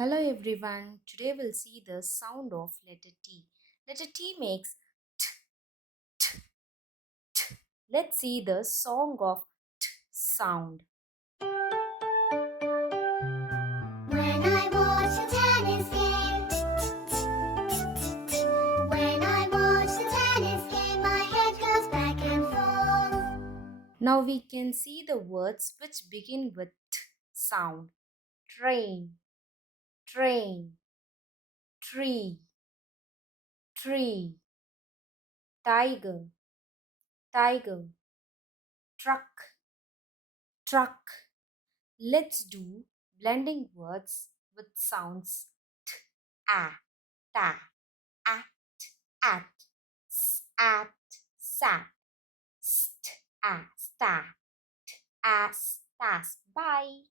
Hello everyone. Today we'll see the sound of letter T. Letter T makes t, t, t. Let's see the song of t sound. When I watch the tennis game, when I watch the tennis game, my head goes back and forth. Now we can see the words which begin with t sound. Train, train, tree, tree, tiger, tiger, truck, truck. Let's do blending words with sounds t, a, ta, at, at, at, sat, st, a, sta, t, as, tas. Bye.